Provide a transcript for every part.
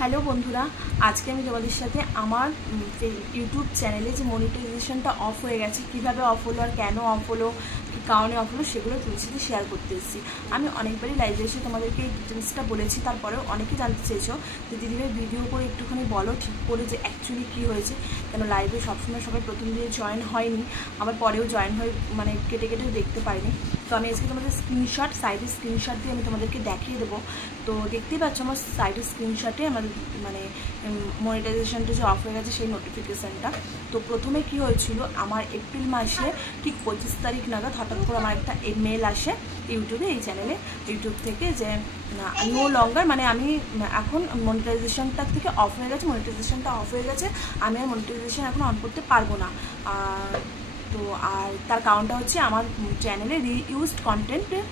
Hello বন্ধুরা, আজকে আমি তোমাদের সাথে আমার ইউটিউব চ্যানেলে যে মনিটাইজেশনটা অফ হয়ে গেছে, কীভাবে অফ হলো আর কেন অফ হলো, কী কারণে অফ হলো, সেগুলো তোমাদের সাথে শেয়ার করতে এসেছি। আমি অনেকবারই লাইভে এসে তোমাদেরকে এই ডিটেলসটা বলেছি, তারপরেও অনেকে জানতে চেয়েছো যে দিদিভাই ভিডিও করে একটুখানি বলো ঠিক করে যে অ্যাকচুয়ালি কী হয়েছে। কেন লাইভে সবসময় সবাই প্রথম দিয়ে জয়েন হয়নি, আবার পরেও জয়েন হয়ে মানে কেটে কেটেও দেখতে পারিনি। তো আমি আজকে তোমাদের সাইডের স্ক্রিনশট দিয়ে আমি তোমাদেরকে দেখিয়ে দেবো। তো দেখতেই পাচ্ছ আমার সাইডের স্ক্রিনশটে আমাদের মানে মনিটাইজেশনটা যে অফ হয়ে গেছে সেই নোটিফিকেশানটা। তো প্রথমে কি হয়েছিল, আমার এপ্রিল মাসে ঠিক 25 তারিখ নাগাদ হঠাৎ করে আমার একটা মেল আসে ইউটিউবে, এই চ্যানেলে ইউটিউব থেকে, যে নো লঙ্গার মানে আমি এখন মনিটাইজেশনটা থেকে অফ হয়ে গেছে, মনিটাইজেশনটা অফ হয়ে গেছে, আমি আর মনিটাইজেশন এখন অন করতে পারবো না। তো আর তার কারণটা হচ্ছে আমার চ্যানেলে রিইউজড কন্টেন্টের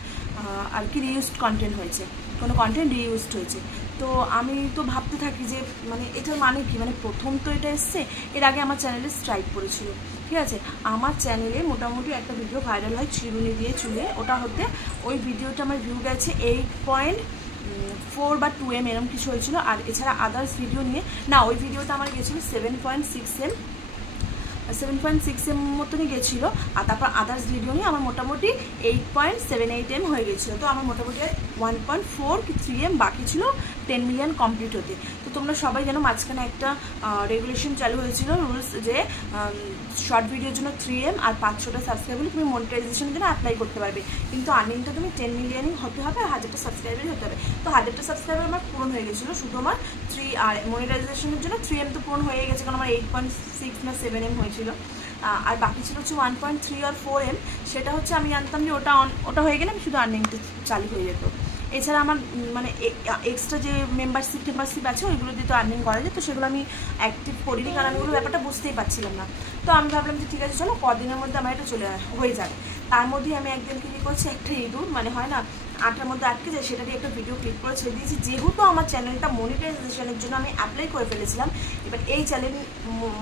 আর কি রিইউজড কন্টেন্ট হয়েছে, কোনো কন্টেন্ট রিইউজড হয়েছে। তো আমি তো ভাবতে থাকি যে মানে এটার মানে কি, মানে প্রথম তো এটা এসছে, এর আগে আমার চ্যানেলে স্ট্রাইক পড়েছিল, ঠিক আছে। আমার চ্যানেলে মোটামুটি একটা ভিডিও ভাইরাল হয় চিরুনি দিয়ে চুলে, ওটা হতে ওই ভিডিওটা আমার ভিউ গেছে 8.4 বা 2M এরকম কিছু হয়েছিল। আর এছাড়া আদার্স ভিডিও নিয়ে না, ওই ভিডিওটা আমার গেছিলো 7.6M মতনই গেছিলো। আর তারপর আদার্স ভিডিও নিয়ে আমার মোটামুটি 8.78M হয়ে গেছিলো। তো আমার মোটামুটি 1.4 কি 3M বাকি ছিল 10 মিলিয়ন কমপ্লিট হতে। তো তোমরা সবাই জানো মাঝখানে একটা রেগুলেশন চালু হয়েছিল, রুলস, যে শর্ট ভিডিওর জন্য 3M আর 500টা সাবস্ক্রাইব হলে তুমি মনিটাইজেশনের জন্য অ্যাপ্লাই করতে পারবে, কিন্তু আর্নিংটা তুমি 10 মিলিয়নই হতে হবে আর 1000টা সাবস্ক্রাইবারই হতে হবে। তো 1000টা সাবস্ক্রাইবার আমার পূরণ হয়ে গেছিলো, শুধু আমার আর মনিটাইজেশনের জন্য 3M তো পূরণ হয়ে গেছে, কারণ আমার 8.6 না 7M হয়েছিল। আর বাকি ছিল হচ্ছে 1.3 আর 4M। সেটা হচ্ছে আমি জানতাম যে ওটা হয়ে গেলে আমি শুধু আর্নিংটা চালু হয়ে যেত। এছাড়া আমার মানে এক্সট্রা যে মেম্বারশিপ আছে ওইগুলো দিয়ে তো আর্নিং করা যায়, তো সেগুলো আমি অ্যাক্টিভ করিনি, কারণ আমি ওগুলো ব্যাপারটা বুঝতেই পারছিলাম না। তো আমি ভাবলাম যে ঠিক আছে চলো কদিনের মধ্যে আমার এটা হয়ে যাবে। তার মধ্যে আমি একদিনকে কী করছি, একটা ইঁদুর মানে হয় না আটার মধ্যে আটকে যায়, সেটা দিয়ে একটা ভিডিও ক্লিক করে ছেড়ে দিয়েছি। যেহেতু আমার চ্যানেলটা মনিটাইজেশনের জন্য আমি অ্যাপ্লাই করে ফেলেছিলাম, এবার এই চ্যানেল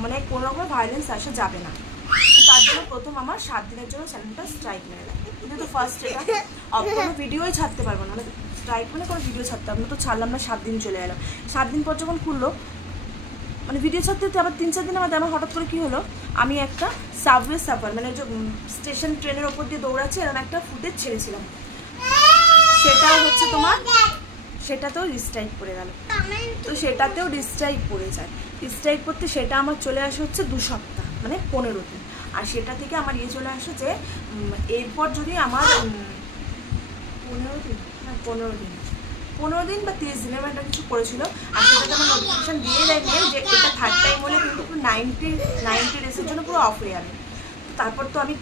মানে কোনো রকম ভায়োলেন্স আসা যাবে না, তার জন্য প্রথম আমার 7 দিনের জন্য চ্যানেলটা স্ট্রাইক মেরে লাগে। কিন্তু ফার্স্ট এটা কোনো ভিডিওই ছাড়তে পারবো না, মানে স্ট্রাইক মানে কোনো ভিডিও ছাড়তে পারবো না। তো ছাড়লাম না, 7 দিন চলে এলাম। 7 দিন পর যখন খুললো মানে ভিডিও ছাড়তে আবার 3-4 দিনের মধ্যে আমার হঠাৎ করে কী হলো, আমি একটা সাবওয়ে সাফার মানে যে স্টেশন ট্রেনের ওপর দিয়ে দৌড়াচ্ছে এরকম একটা ফুটেজ ছেড়েছিলাম, সেটাও হচ্ছে তোমার সেটাতেও ডিস্ট্রাইক পড়ে গেল। তো সেটাতেও ডিস্ট্রাইক পড়ে যায়, ডিস্ট্রাইক করতে সেটা আমার চলে আসে হচ্ছে 2 সপ্তাহ মানে 15 দিন। আর সেটা থেকে আমার চলে আসে যে এরপর যদি আমার 15 দিন বা 30 দিনের একটা কিছু করেছিল, আর সেটাতে আমার নোটিফিকেশান দিয়ে দেয় মেল যে এটা থার্ড টাইম হলে কিন্তু পুরো 90 ডেজের জন্য পুরো অফ হয়ে যাবে। তারপর তো আমি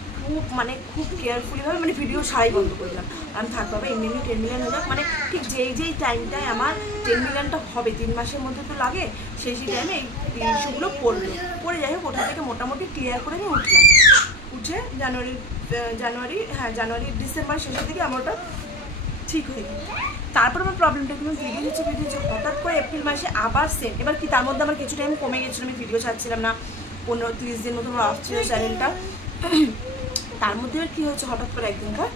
খুব কেয়ারফুলিভাবে মানে ভিডিও ছাড়াই বন্ধ করলাম। আমি থাকবো এমনি 10 মিলিয়ন হয়ে যাক, মানে ঠিক যেই টাইমটায় আমার 10 মিলিয়নটা হবে 3 মাসের মধ্যে তো লাগে, সেই টাইমে এই জিনিসগুলো পড়ে যাই হোক, ওটা থেকে মোটামুটি ক্লিয়ার করে নিয়ে উঠে জানুয়ারি ডিসেম্বর শেষের দিকে আমার ওটা ঠিক হয়ে গেল। তারপর আমার প্রবলেমটা কিন্তু ভিডিও হচ্ছে হঠাৎ করে এপ্রিল মাসে আবার সেম। এবার কি তার মধ্যে আমার কিছু টাইম কমে গেছিলো, আমি ভিডিও ছাড়ছিলাম না, 15-30 দিন মতো আমার অফ ছিল চ্যানেলটা। তার মধ্যে এবার কী হয়েছে, হঠাৎ করে একদিনকার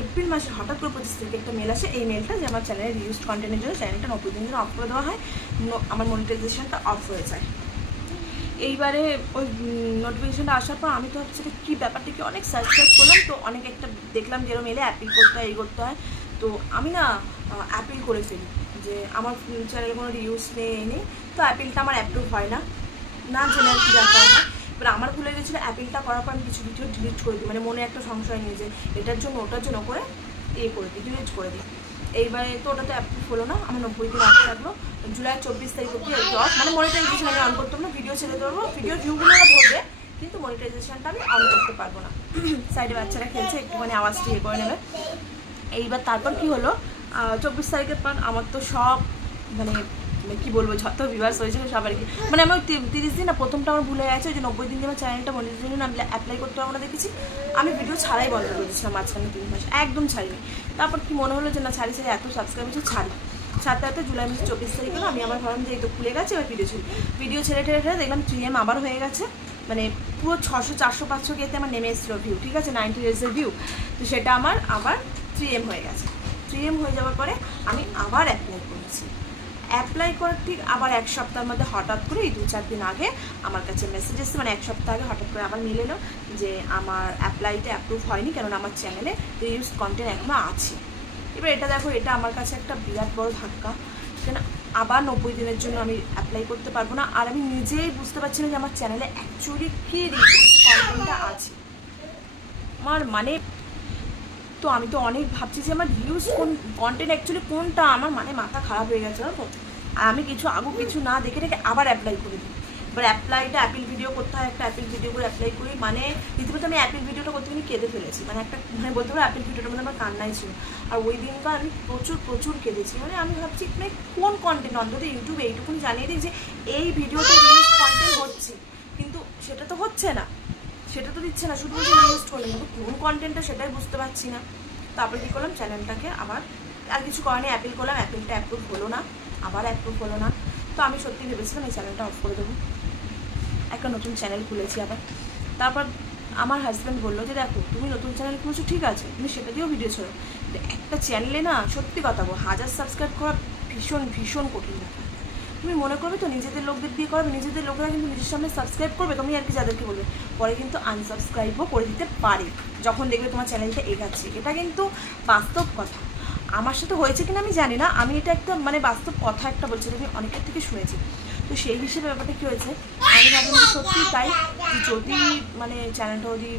এপ্রিল মাসে হঠাৎ করে 25 তারিখে একটা মেল আসে, এই মেলটা যে আমার চ্যানেলের রিউজড কন্টেন্টের জন্য চ্যানেলটা 90 দিন জন্য অফ করে দেওয়া হয়, আমার মনিটাইজেশনটা অফ হয়ে যায়। এইবারে ওই নোটিফিকেশনটা আসার পর আমি তো হচ্ছে কী ব্যাপারটা কি অনেক সার্চ করলাম, তো অনেক একটা দেখলাম যেরকম মেলে অ্যাপিল করতে হয়, এই করতে হয়। তো আমি না অ্যাপিল করে ফেলি যে আমার চ্যানেলে কোনো রিউজ নেই, তো অ্যাপিলটা আমার অ্যাপ্রুভ হয় না জেনে আর কি দরকার হয়। এবার আমার ভুলে গেছিলো, অ্যাপিলটা করার পর আমি কিছু ভিডিও ডিলিট করে দিই, মানে মনে একটা সংশয় নিয়ে যে এটার জন্য ওটার জন্য করে করে দিই, ডিলিট করে দিই। এইবারে তো ওটা তো অ্যাপ্রুভ হলো না, আমার 90 দিন আগে থাকলো, জুলাই 24 তারিখ অব্দি অফ, মানে মনিটাইজেশন আমি অন করতাম না, ভিডিও ছেড়ে দেবো, ভিডিও ভিউগুলো ধরবে কিন্তু মনিটাইজেশনটা আমি অন করতে পারবো না। সাইডে বাচ্চারা খেলছে, একটুখানি আওয়াজটি করে নেবে। এইবার তারপর কি হলো, 24 তারিখের পর আমার তো সব মানে কি বলবো যত ভিউয়ার্স হয়েছিল সব আর কি, মানে আমার 30 দিন না প্রথমটা আমার ভুলে গেছে, ওই যে 90 দিন যে আমার চ্যানেলটা মনিটাইজেশন আমি অ্যাপ্লাই করতে পারবো না দেখেছি, আমি ভিডিও ছাড়াই বন্ধ করে দিয়েছিলাম মাঝখানে 3 মাস, একদম ছাড়িনি। তারপর কি মনে হলো যে না ছাড়ি এত সাবস্ক্রাইব হচ্ছে ছাড়তে জুলাই মাসে 24 তারিখে আমি আমার ভাবলাম যে এই তো খুলে গেছে, এবার ভিডিও ছেড়ে দেখলাম 3M আবার হয়ে গেছে, মানে পুরো 600 400 500 কেতে আমার নেমে এসেছিলো ভিউ, ঠিক আছে 90 ডেজের ভিউ। তো সেটা আমার আবার 3M হয়ে গেছে। 3M হয়ে যাওয়ার পরে আমি আবার অ্যাপ্লাই করেছি, অ্যাপ্লাই করার ঠিক আবার 1 সপ্তাহের মধ্যে হঠাৎ করে এই 2-4 দিন আগে আমার কাছে মেসেজ এসেছে, মানে 1 সপ্তাহ আগে হঠাৎ করে আবার মিলে এলো যে আমার অ্যাপ্লাইটা অ্যাপ্রুভ হয়নি, কেননা আমার চ্যানেলে রিউজড কন্টেন্ট এখনও আছে। এবার এটা দেখো, এটা আমার কাছে একটা বিরাট বড় ধাক্কা, কেন আবার 90 দিনের জন্য আমি অ্যাপ্লাই করতে পারবো না। আর আমি নিজেই বুঝতে পারছি না যে আমার চ্যানেলে অ্যাকচুয়ালি কী রিউজড কন্টেন্টটা আছে আমার, মানে তো আমি তো অনেক ভাবছি যে আমার রিউজ কন্টেন্ট অ্যাকচুয়ালি কোনটা, আমার মানে মাথা খারাপ হয়ে গেছে তো। আর আমি কিছু না দেখে রেখে আবার অ্যাপ্লাই করে দিই। এবার অ্যাপ্লাইটা অ্যাপিল ভিডিও করতে হয়, একটা অ্যাপিল ভিডিও করে অ্যাপ্লাই করি, মানে রীতিমতো আমি অ্যাপিল ভিডিওটা করতে গিয়ে কেঁদে ফেলেছি, মানে একটা মানে বলতে পারো অ্যাপিল ভিডিওটার মধ্যে আমার কান্নাই ছিল। আর ওই দিনকার আমি প্রচুর কেঁদেছি, মানে আমি ভাবছি মানে কোন কন্টেন্ট, অন্তত ইউটিউবে এইটুকুনি জানিয়ে দিই যে এই ভিডিওতে রিউজ কন্টেন্ট হচ্ছে, কিন্তু সেটা তো হচ্ছে না, সেটা তো দিচ্ছে না, শুধু রিউজ করলে, কিন্তু কোন কন্টেন্টটা সেটাই বুঝতে পারছি না। তারপরে কী করলাম, চ্যানেলটাকে আবার আর কিছু করেনি, অ্যাপিল করলাম, অ্যাপিলটা অ্যাপ্রুভ হলো না, আবার অ্যাপ্রুভ হলো না। তো আমি সত্যি ভেবেছিলাম এই চ্যানেলটা অফ করে দেবো, একটা নতুন চ্যানেল খুলেছি আবার। তারপর আমার হাজব্যান্ড বললো যে দেখো তুমি নতুন চ্যানেল খুলেছো ঠিক আছে, তুমি সেটা দিয়েও ভিডিও ছোড়ো, একটা চ্যানেলে না সত্যি কথা বল 1000 সাবস্ক্রাইব করা ভীষণ কঠিন ব্যাপার। তুমি মনে করবে তো নিজেদের লোকদের দিয়ে করবে, নিজেদের লোকেরা কিন্তু নিজের সামনে সাবস্ক্রাইব করবে, তুমি আর কি যাদেরকে বলবে, পরে কিন্তু আনসাবস্ক্রাইবও করে দিতে পারে যখন দেখবে তোমার চ্যানেলটা এগাচ্ছে। এটা কিন্তু বাস্তব কথা, আমার সাথে হয়েছে কিনা আমি জানি না, আমি এটা একটা মানে বাস্তব কথা একটা বলছি, আমি অনেকের থেকে শুনেছি। তো সেই হিসেবে ব্যাপারটা কী হয়েছে, আমি ভাবলাম সত্যি তাই, যদি মানে চ্যানেলটা যদি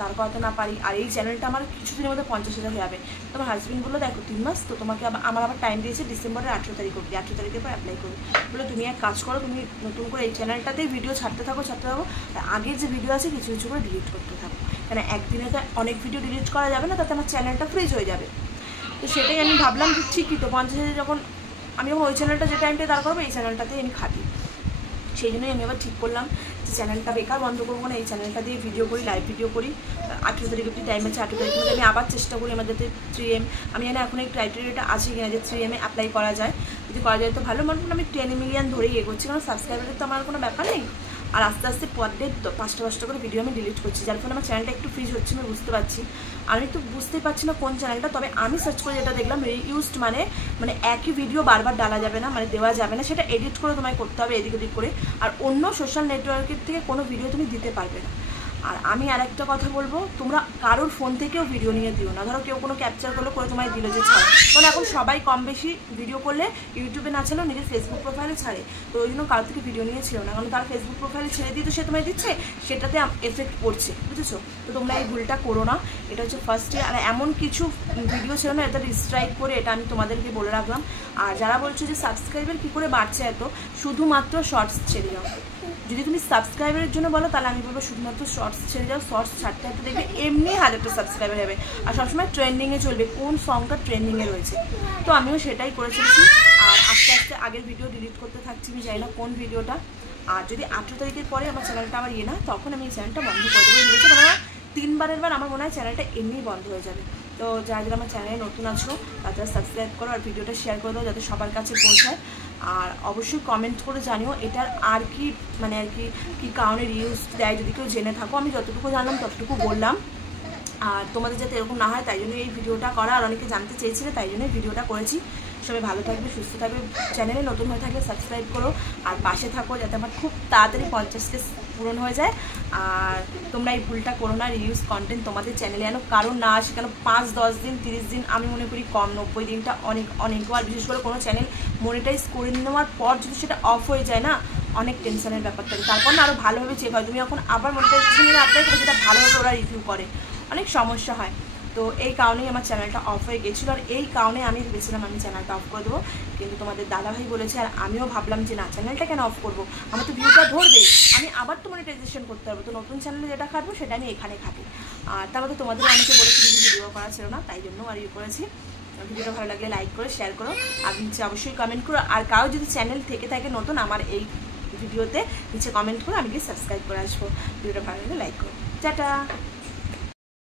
দাঁড় করাতে না পারি, আর এই চ্যানেলটা আমার কিছুদিনের মধ্যে 50,000 হয়ে যাবে। তোমার হাজব্যান্ড বললো দেখো 3 মাস তো, তোমাকে আমার আবার টাইম দিয়েছে ডিসেম্বরের 18 তারিখ অবধি, 18 তারিখের পর অ্যাপ্লাই করবে। বলে তুমি এক কাজ করো, তুমি নতুন করে এই চ্যানেলটাতেই ভিডিও ছাড়তে থাকো, আর আগের যে ভিডিও আছে কিছু করে ডিলিট করতে থাকো, কেন একদিনে তো অনেক ভিডিও ডিলিট করা যাবে না, তাতে আমার চ্যানেলটা ফ্রিজ হয়ে যাবে। তো সেটাই আমি ভাবলাম যে ঠিকই তো, 50,000 যখন আমি ওই চ্যানেলটা যে টাইমটা দাঁড় করবো এই চ্যানেলটাতেই আমি খাটি। সেই জন্যই আমি আবার ঠিক করলাম যে চ্যানেলটা বেকার বন্ধ করবো না, এই চ্যানেলটা দিয়ে ভিডিও করি, লাইভ ভিডিও করি। 18 তারিখ অবধি টাইম আছে, 18 তারিখের মধ্যে আমি আবার চেষ্টা করি আমার যাতে 3M, আমি জানি এখন এই ক্রাইটেরিয়াটা আছে কিনা যে 3M এ অ্যাপ্লাই করা যায়, যদি করা যায় তো ভালো। মানে আমি 10 মিলিয়ন ধরেই এগোচ্ছি, কারণ সাবস্ক্রাইবারের তো আমার কোনো ব্যাপার নেই। আর আস্তে আস্তে পর ডে 5টা করে ভিডিও আমি ডিলিট করছি, যার ফলে আমার চ্যানেলটা একটু ফ্রিজ হচ্ছে, আমি বুঝতে পারছি। আমি তো বুঝতেই পারছি না কোন চ্যানেলটা, তবে আমি সার্চ করে যেটা দেখলাম রিইউজড মানে একই ভিডিও বারবার ডালা যাবে না, মানে দেওয়া যাবে না, সেটা এডিট করে তোমায় করতে হবে এদিক ওদিক করে, আর অন্য সোশ্যাল নেটওয়ার্কের থেকে কোনো ভিডিও তুমি দিতে পারবে না। আর আমি আরেকটা কথা বলবো, তোমরা কারোর ফোন থেকেও ভিডিও নিয়ে দিও না। ধরো কেউ কোনো ক্যাপচার করলো, করে তোমায় দিল যে ছাড়, কারণ এখন সবাই কম বেশি ভিডিও করলে ইউটিউবে না ছাড়লেও নিজের ফেসবুক প্রোফাইলে ছাড়ে, তো ওই জন্য কারোর থেকে ভিডিও নিয়ে ছিল না, কারণ তার ফেসবুক প্রোফাইলে ছেড়ে দিয়ে তো সে তোমায় দিচ্ছে, সেটাতে এফেক্ট পড়ছে, বুঝেছো? তো তোমরা এই ভুলটা করো না, এটা হচ্ছে ফার্স্ট ইয়ার। আর এমন কিছু ভিডিও ছিল না এটা রিস্ট্রাইক করে, এটা আমি তোমাদেরকে বলে রাখলাম। আর যারা বলছো যে সাবস্ক্রাইবার কী করে বাড়ছে এত, শুধুমাত্র শর্টস ছেড়ে যাও। যদি তুমি সাবস্ক্রাইবারের জন্য বলো তাহলে আমি বলবো শুধুমাত্র শর্টস ছেড়ে যাও, শর্টস ছাড়তে হাঁটতে দেখবে এমনি 1000টা সাবস্ক্রাইবার হবে, আর সবসময় ট্রেন্ডিংয়ে চলবে কোন সংটা ট্রেন্ডিংয়ে রয়েছে। তো আমিও সেটাই করেছিলাম, আর আস্তে আস্তে আগের ভিডিও ডিলিট করতে থাকছি, আমি জানি না কোন ভিডিওটা। আর যদি 18 তারিখের পরে আমার চ্যানেলটা আমার না, তখন আমি এই চ্যানেলটা বন্ধ করে দেবো ভেবেছি, কারণ 3বারের বার আমার মনে হয় চ্যানেলটা এমনি বন্ধ হয়ে যাবে। তো যারা আমার চ্যানেলে নতুন আছো তারা সাবস্ক্রাইব করো, আর ভিডিওটা শেয়ার করে দাও যাতে সবার কাছে পৌঁছায়। আর অবশ্যই কমেন্ট করে জানিও এটার আর কি মানে আর কি কারণে রিউজ দেয়, যদি কেউ জেনে থাকো। আমি যতটুকু জানলাম ততটুকু বললাম, আর তোমাদের যাতে এরকম না হয় তাই জন্য এই ভিডিওটা করা, আর অনেকে জানতে চেয়েছিলে তাই জন্য ভিডিওটা করেছি। সবাই ভালো থাকবে, সুস্থ থাকবে, চ্যানেলে নতুন হয়ে থাকলে সাবস্ক্রাইব করো, আর পাশে থাকো যাতে আমার খুব তাড়াতাড়ি 50কে পূরণ হয়ে যায়। আর তোমরা এই ভুলটা করো না, রিউজ কন্টেন্ট তোমাদের চ্যানেলে যেন কারণ না আসে, কেন 5-10 দিন 30 দিন আমি মনে করি কম, 90 দিনটা অনেক। আর বিশেষ করে কোনো চ্যানেল মনিটাইজ করে নেওয়ার পর যদি সেটা অফ হয়ে যায় না, অনেক টেনশনের ব্যাপার থাকে। তারপর না আরও ভালোভাবে চেক হয়, তুমি এখন আবার মনিটাইজেশনে অ্যাপ্লাই করো, যেটা ভালোভাবে ওরা রিভিউ করে, অনেক সমস্যা হয়। তো এই কারণেই আমার চ্যানেলটা অফ হয়ে গেছিলো, আর এই কারণে আমি ভেবেছিলাম আমি চ্যানেলটা অফ করে দেবো, কিন্তু তোমাদের দাদাভাই বলেছে, আর আমিও ভাবলাম যে না চ্যানেলটা কেন অফ করবো, আমার তো ভিউটা ধরবে, আমি আবার তো মনিটাইজেশন করতে পারবো, তো নতুন চ্যানেলে যেটা খাটবো সেটা আমি এখানে খাটি। আর তারপরে তোমাদের অনেকে বলেছি যদি ভিডিও করা ছিল না, তাই জন্য আর করেছি। ভিডিওটা ভালো লাগলে লাইক করো, শেয়ার করো, আর নিচে অবশ্যই কমেন্ট করো। আর কারো যদি চ্যানেল থেকে থাকে নতুন, আমার এই ভিডিওতে নিচে কমেন্ট করো, আমি গিয়ে সাবস্ক্রাইব করে আসবো। ভিডিওটা ভালো লাগলে লাইক করো। টাটা।